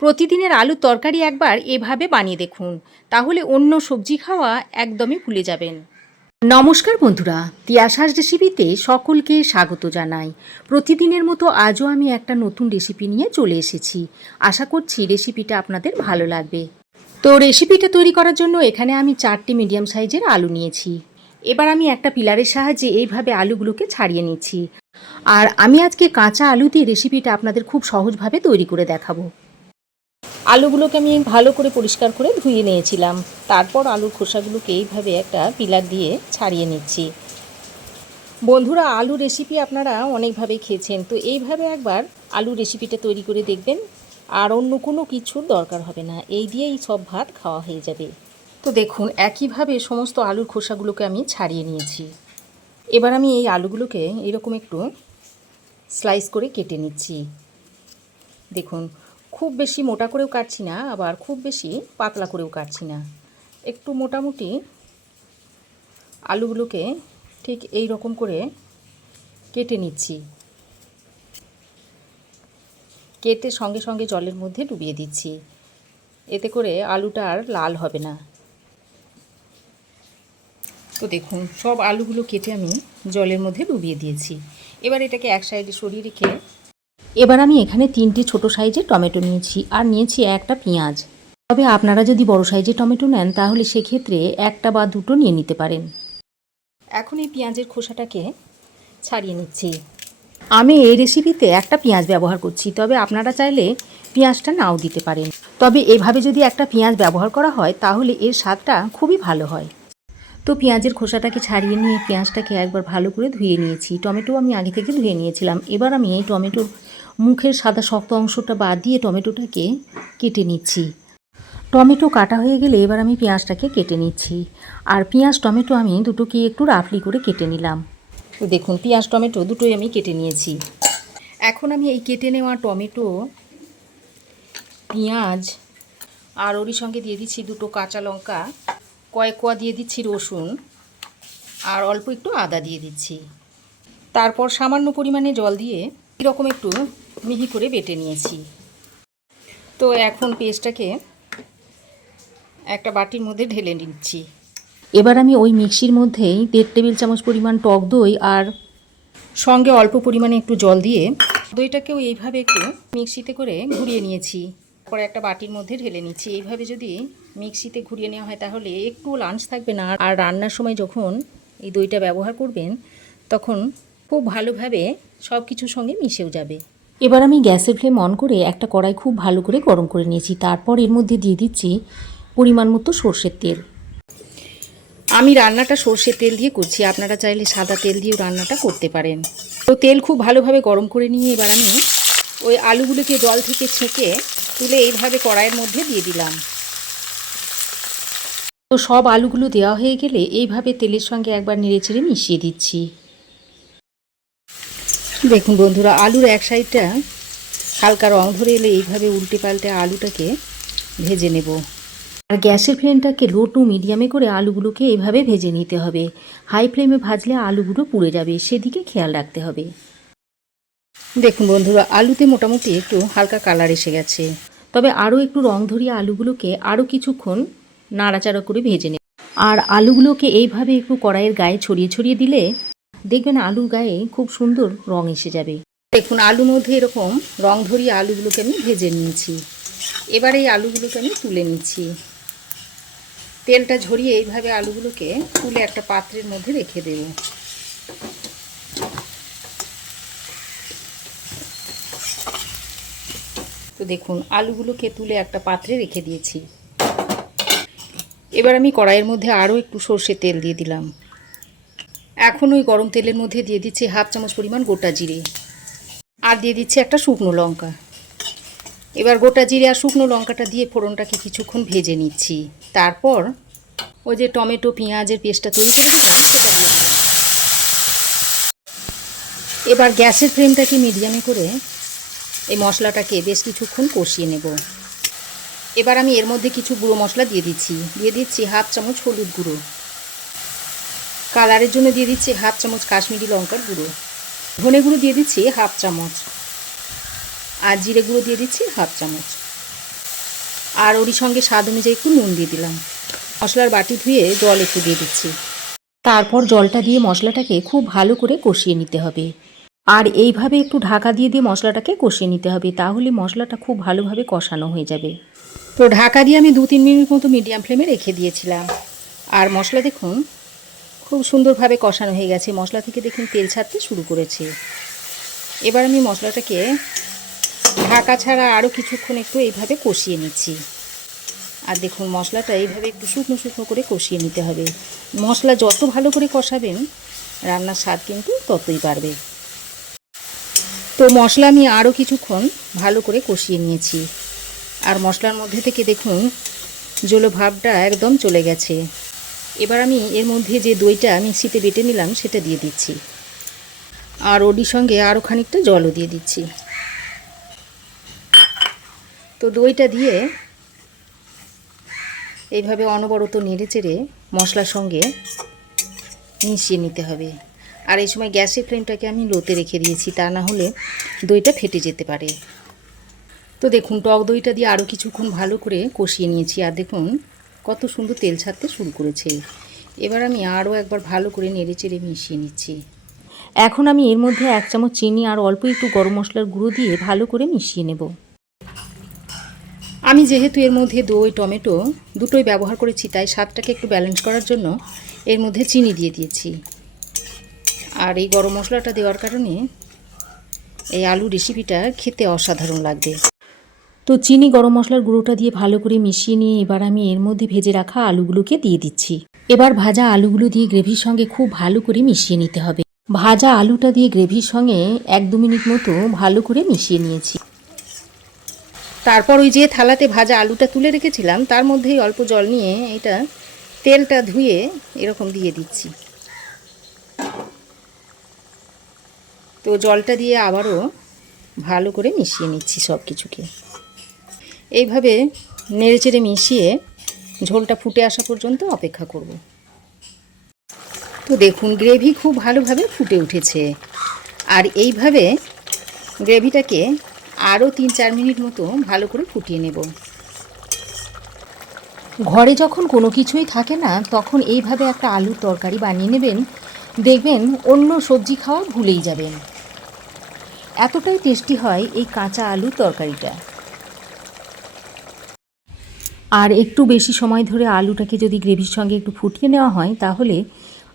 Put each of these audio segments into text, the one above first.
প্রতিদিনের আলুর তরকারি একবার এভাবে বানিয়ে দেখুন, তাহলে অন্য সবজি খাওয়া একদমই ভুলে যাবেন। নমস্কার বন্ধুরা, তিয়াসার রেসিপিতে সকলকে স্বাগত জানাই। প্রতিদিনের মতো আজও আমি একটা নতুন রেসিপি নিয়ে চলে এসেছি। আশা করছি রেসিপিটা আপনাদের ভালো লাগবে। তো রেসিপিটা তৈরি করার জন্য এখানে আমি 4টি মিডিয়াম সাইজের আলু নিয়েছি। এবার আমি একটা পিলারের সাহায্যে এইভাবে আলুগুলোকে ছাড়িয়ে নিচ্ছি। আর আমি আজকে কাঁচা আলু দিয়ে রেসিপিটা আপনাদের খুব সহজভাবে তৈরি করে দেখাবো। আলুগুলোকে আমি ভালো করে পরিষ্কার করে ধুয়ে নিয়েছিলাম। তারপর আলুর খোসাগুলোকে এইভাবে একটা পিলার দিয়ে ছাড়িয়ে নিচ্ছি। বন্ধুরা, আলু রেসিপি আপনারা অনেকভাবেই খেয়েছেন, তো এইভাবে একবার আলু রেসিপিটা তৈরি করে দেখবেন। আর অন্য কোনো কিছুর দরকার হবে না, এই দিয়েই সব ভাত খাওয়া হয়ে যাবে। তো দেখুন, একইভাবে সমস্ত আলুর খোসাগুলোকে আমি ছাড়িয়ে নিয়েছি। এবার আমি এই আলুগুলোকে এরকম একটু স্লাইস করে কেটে নিচ্ছি। দেখুন, খুব বেশি মোটা করেও কাটছি না, আবার খুব বেশি পাতলা করেও কাটছি না। একটু মোটামুটি আলুগুলোকে ঠিক এই রকম করে কেটে নিচ্ছি। কেটে সঙ্গে সঙ্গে জলের মধ্যে ডুবিয়ে দিচ্ছি, এতে করে আলুটা আর লাল হবে না। তো দেখুন, সব আলুগুলো কেটে আমি জলের মধ্যে ডুবিয়ে দিয়েছি। এবার এটাকে এক সাইডে সরিয়ে রেখে এবার আমি এখানে 3টি ছোট সাইজের টমেটো নিয়েছি, আর নিয়েছি একটা পেঁয়াজ। তবে আপনারা যদি বড় সাইজের টমেটো নেন তাহলে সেক্ষেত্রে একটা বা দুটো নিয়ে নিতে পারেন। এখন এই পেঁয়াজের খোসাটাকে ছাড়িয়ে নিচ্ছি। আমি এই রেসিপিতে একটা পেঁয়াজ ব্যবহার করছি, তবে আপনারা চাইলে পেঁয়াজটা নাও দিতে পারেন। তবে এভাবে যদি একটা পেঁয়াজ ব্যবহার করা হয় তাহলে এর স্বাদটা খুবই ভালো হয়। তো পেঁয়াজের খোসাটাকে ছাড়িয়ে নিয়ে পেঁয়াজটাকে একবার ভালো করে ধুয়ে নিয়েছি। টমেটো আমি আগে থেকে ধুয়ে নিয়েছিলাম। এবার আমি এই টমেটোর মুখের সাদা শক্ত অংশটা বাদ দিয়ে টমেটোটাকে কেটে নিচ্ছি। টমেটো কাটা হয়ে গেলে এবার আমি পেঁয়াজটাকে কেটে নিচ্ছি। আর পেঁয়াজ টমেটো আমি দুটোকে একটু রাফলি করে কেটে নিলাম। তো দেখুন, পেঁয়াজ টমেটো দুটোই আমি কেটে নিয়েছি। এখন আমি এই কেটে নেওয়া টমেটো, পেঁয়াজ আর ওরই সঙ্গে দিয়ে দিচ্ছি দুটো কাঁচা লঙ্কা, কয়েক কোয়া দিয়ে দিচ্ছি রসুন, আর অল্প একটু আদা দিয়ে দিচ্ছি। তারপর সামান্য পরিমাণে জল দিয়ে এরকম একটু মিহি করে বেটে নিয়েছি। তো এখন পেস্টটাকে একটা বাটির মধ্যে ঢেলে নিচ্ছি। এবার আমি ওই মিক্সির মধ্যেই 1.5 টেবিল চামচ পরিমাণ টক দই আর সঙ্গে অল্প পরিমাণে একটু জল দিয়ে দইটাকেও এইভাবে একটু মিক্সিতে করে ঘুরিয়ে নিয়েছি। তারপরে একটা বাটির মধ্যে ঢেলে নিচ্ছি। এইভাবে যদি মিক্সিতে ঘুরিয়ে নেওয়া হয় তাহলে একটু লাঞ্চ থাকবে না, আর রান্নার সময় যখন এই দইটা ব্যবহার করবেন তখন খুব ভালোভাবে সব কিছুর সঙ্গে মিশেও যাবে। এবার আমি গ্যাসের ফ্লেম অন করে একটা কড়াই খুব ভালো করে গরম করে নিয়েছি। তারপর এর মধ্যে দিয়ে দিচ্ছি পরিমাণ মতো সর্ষের তেল। আমি রান্নাটা সর্ষের তেল দিয়ে করছি, আপনারা চাইলে সাদা তেল দিয়েও রান্নাটা করতে পারেন। তো তেল খুব ভালোভাবে গরম করে নিয়ে এবার আমি ওই আলুগুলোকে জল থেকে ছেঁকে তুলে এইভাবে কড়াইয়ের মধ্যে দিয়ে দিলাম। তো সব আলুগুলো দেওয়া হয়ে গেলে এইভাবে তেলের সঙ্গে একবার নেড়েচেড়ে মিশিয়ে দিচ্ছি। দেখুন বন্ধুরা, আলুর এক সাইডটা হালকা রং ধরে এলে এইভাবে উল্টে পাল্টে আলুটাকে ভেজে নেব। আর গ্যাসের ফ্লেমটাকে লো টু মিডিয়ামে করে আলুগুলোকে এইভাবে ভেজে নিতে হবে। হাই ফ্লেমে ভাজলে আলুগুলো পুড়ে যাবে, সেদিকে খেয়াল রাখতে হবে। দেখুন বন্ধুরা, আলুতে মোটামুটি একটু হালকা কালার এসে গেছে, তবে আরও একটু রং ধরিয়ে আলুগুলোকে আরও কিছুক্ষণ নাড়াচাড়া করে ভেজে নেব। আর আলুগুলোকে এইভাবে একটু কড়াইয়ের গায়ে ছড়িয়ে ছড়িয়ে দিলে দেখবেন আলুর গায়ে খুব সুন্দর রং এসে যাবে। দেখুন, আলুর মধ্যে এরকম রং ধরিয়ে আলুগুলোকে আমি ভেজে নিয়েছি। এবার এই আলুগুলোকে আমি তুলে নিচ্ছি। তেলটা ঝরিয়ে এইভাবে আলুগুলোকে তুলে একটা পাত্রের মধ্যে রেখে দেব। তো দেখুন, আলুগুলোকে তুলে একটা পাত্রে রেখে দিয়েছি। এবার আমি কড়াইয়ের মধ্যে আরও একটু সর্ষের তেল দিয়ে দিলাম। এখন ওই গরম তেলের মধ্যে দিয়ে দিচ্ছি 1/2 চামচ পরিমাণ গোটা জিরে, আর দিয়ে দিচ্ছি একটা শুকনো লঙ্কা। এবার গোটা জিরে আর শুকনো লঙ্কাটা দিয়ে ফোড়নটাকে কিছুক্ষণ ভেজে নিচ্ছি। তারপর ওই যে টমেটো পেঁয়াজের পেস্টটা তৈরি করে দিলাম সেটা দিয়ে দিলাম। এবার গ্যাসের ফ্লেমটাকে মিডিয়ামে করে এই মশলাটাকে বেশ কিছুক্ষণ কষিয়ে নেব। এবার আমি এর মধ্যে কিছু গুঁড়ো মশলা দিয়ে দিচ্ছি। 1/2 চামচ হলুদ গুঁড়ো, কালারের জন্য দিয়ে দিচ্ছি 1/2 চামচ কাশ্মীরি লঙ্কার গুঁড়ো, ধনে গুঁড়ো দিয়ে দিচ্ছি 1/2 চামচ, আর জিরে গুঁড়ো দিয়ে দিচ্ছি 1/2 চামচ। আর ওরই সঙ্গে স্বাদ অনুযায়ী একটু নুন দিয়ে দিলাম। মশলার বাটি ধুয়ে জল একটু দিয়ে দিচ্ছি। তারপর জলটা দিয়ে মশলাটাকে খুব ভালো করে কষিয়ে নিতে হবে। আর এইভাবে একটু ঢাকা দিয়ে দিয়ে মশলাটাকে কষিয়ে নিতে হবে, তাহলে মশলাটা খুব ভালোভাবে কষানো হয়ে যাবে। তো ঢাকা দিয়ে আমি 2-3 মিনিট মতো মিডিয়াম ফ্লেমে রেখে দিয়েছিলাম। আর মশলা দেখুন খুব সুন্দরভাবে কষানো হয়ে গেছে, মশলা থেকে দেখুন তেল ছাড়তে শুরু করেছে। এবার আমি মশলাটাকে ঢাকা ছাড়া আরও কিছুক্ষণ একটু এইভাবে কষিয়ে নিচ্ছি। আর দেখুন মশলাটা এইভাবে একটু শুকনো শুকনো করে কষিয়ে নিতে হবে। মশলা যত ভালো করে কষাবেন রান্নার স্বাদ কিন্তু ততই বাড়বে। তো মশলা আমি আরও কিছুক্ষণ ভালো করে কষিয়ে নিয়েছি। আর মশলার মধ্যে থেকে দেখুন জলো ভাবটা একদম চলে গেছে। এবার আমি এর মধ্যে যে দইটা মিক্সিতে বেটে নিলাম সেটা দিয়ে দিচ্ছি। আর ওটির সঙ্গে আরও খানিকটা জলও দিয়ে দিচ্ছি। তো দইটা দিয়ে এইভাবে অনবরত নেড়ে চেড়ে মশলার সঙ্গে মিশিয়ে নিতে হবে। আর এই সময় গ্যাসের ফ্লেমটাকে আমি লোতে রেখে দিয়েছি, তা না হলে দইটা ফেটে যেতে পারে। তো দেখুন টক দইটা দিয়ে আরও কিছুক্ষণ ভালো করে কষিয়ে নিয়েছি। আর দেখুন কত সুন্দর তেল ছাড়তে শুরু করেছে। এবার আমি আরও একবার ভালো করে নেড়ে চেড়ে মিশিয়ে নিচ্ছি। এখন আমি এর মধ্যে 1 চামচ চিনি আর অল্প একটু গরম মশলার গুঁড়ো দিয়ে ভালো করে মিশিয়ে নেব। আমি যেহেতু এর মধ্যে দই টমেটো দুটোই ব্যবহার করেছি, তাই স্বাদটাকে একটু ব্যালেন্স করার জন্য এর মধ্যে চিনি দিয়ে দিয়েছি। আর এই গরম মশলাটা দেওয়ার কারণে এই আলু রেসিপিটা খেতে অসাধারণ লাগবে। তো চিনি গরম মশলার গুঁড়োটা দিয়ে ভালো করে মিশিয়ে নিয়ে এবার আমি এর মধ্যে ভেজে রাখা আলুগুলোকে দিয়ে দিচ্ছি। এবার ভাজা আলুগুলো দিয়ে গ্রেভির সঙ্গে খুব ভালো করে মিশিয়ে নিতে হবে। ভাজা আলুটা দিয়ে গ্রেভির সঙ্গে 1-2 মিনিট মতো ভালো করে মিশিয়ে নিয়েছি। তারপর ওই যে থালাতে ভাজা আলুটা তুলে রেখেছিলাম তার মধ্যেই অল্প জল নিয়ে এটা তেলটা ধুয়ে এরকম দিয়ে দিচ্ছি। তো জলটা দিয়ে আবারও ভালো করে মিশিয়ে নিচ্ছি সব কিছুকে। এইভাবে নেড়েচেড়ে মিশিয়ে ঝোলটা ফুটে আসা পর্যন্ত অপেক্ষা করব। তো দেখুন গ্রেভি খুব ভালোভাবে ফুটে উঠেছে। আর এইভাবে গ্রেভিটাকে আরও 3-4 মিনিট মতো ভালো করে ফুটিয়ে নেব। ঘরে যখন কোনো কিছুই থাকে না তখন এইভাবে একটা আলুর তরকারি বানিয়ে নেবেন, দেখবেন অন্য সবজি খাওয়া ভুলেই যাবেন। এতটাই টেস্টি হয় এই কাঁচা আলুর তরকারিটা। আর একটু বেশি সময় ধরে আলুটাকে যদি গ্রেভির সঙ্গে একটু ফুটিয়ে নেওয়া হয় তাহলে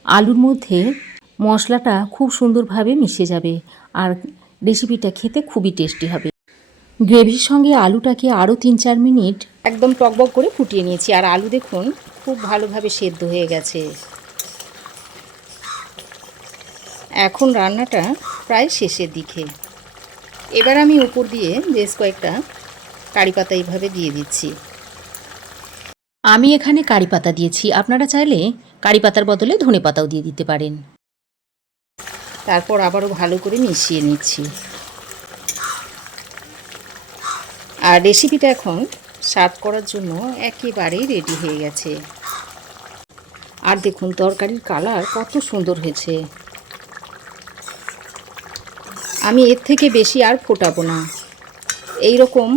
আলুর মধ্যে মশলাটা খুব সুন্দরভাবে মিশে যাবে আর রেসিপিটা খেতে খুবই টেস্টি হবে। গ্রেভির সঙ্গে আলুটাকে আরও 3-4 মিনিট একদম টকবক করে ফুটিয়ে নিয়েছি। আর আলু দেখুন খুব ভালোভাবে সেদ্ধ হয়ে গেছে। এখন রান্নাটা প্রায় শেষের দিকে। এবার আমি উপর দিয়ে বেশ কয়েকটা কারি পাতা এইভাবে দিয়ে দিচ্ছি। আমি এখানে কারি পাতা দিয়েছি, আপনারা চাইলে কারি পাতার বদলে ধনে পাতাও দিয়ে দিতে পারেন। তারপর আবারও ভালো করে মিশিয়ে নিচ্ছি। আর রেসিপিটা এখন সার্ভ করার জন্য একেবারেই রেডি হয়ে গেছে। আর দেখুন তরকারির কালার কত সুন্দর হয়েছে। আমি এর থেকে বেশি আর ফোটাবো না, এই রকম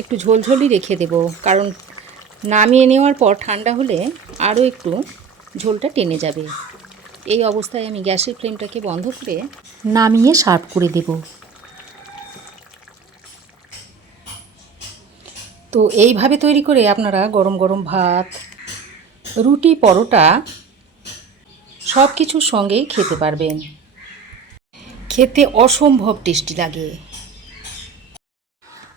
একটু ঝোলঝোলই রেখে দেব, কারণ নামিয়ে নেওয়ার পর ঠান্ডা হলে আরও একটু ঝোলটা টেনে যাবে। এই অবস্থায় আমি গ্যাসের ফ্লেমটাকে বন্ধ করে নামিয়ে সার্ভ করে দেব। তো এইভাবে তৈরি করে আপনারা গরম গরম ভাত, রুটি, পরোটা সব কিছুর সঙ্গেই খেতে পারবেন। খেতে অসম্ভব টেস্টি লাগে।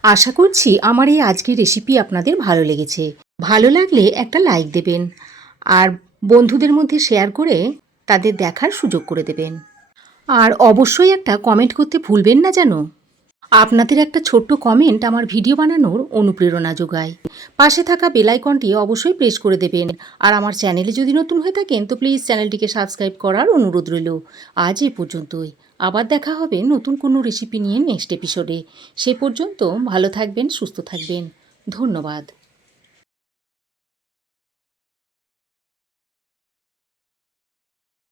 আশা করছি আমার এই আজকের রেসিপি আপনাদের ভালো লেগেছে। ভালো লাগলে একটা লাইক দেবেন আর বন্ধুদের মধ্যে শেয়ার করে তাদের দেখার সুযোগ করে দেবেন। আর অবশ্যই একটা কমেন্ট করতে ভুলবেন না যেন। আপনাদের একটা ছোট্ট কমেন্ট আমার ভিডিও বানানোর অনুপ্রেরণা যোগায়। পাশে থাকা বেল আইকনটি অবশ্যই প্রেস করে দেবেন। আর আমার চ্যানেলে যদি নতুন হয়ে থাকেন তো প্লিজ চ্যানেলটিকে সাবস্ক্রাইব করার অনুরোধ রইল। আজ এই পর্যন্তই। আবার দেখা হবে নতুন কোনো রেসিপি নিয়ে নেক্সট এপিসোডে। সে পর্যন্ত ভালো থাকবেন, সুস্থ থাকবেন। ধন্যবাদ।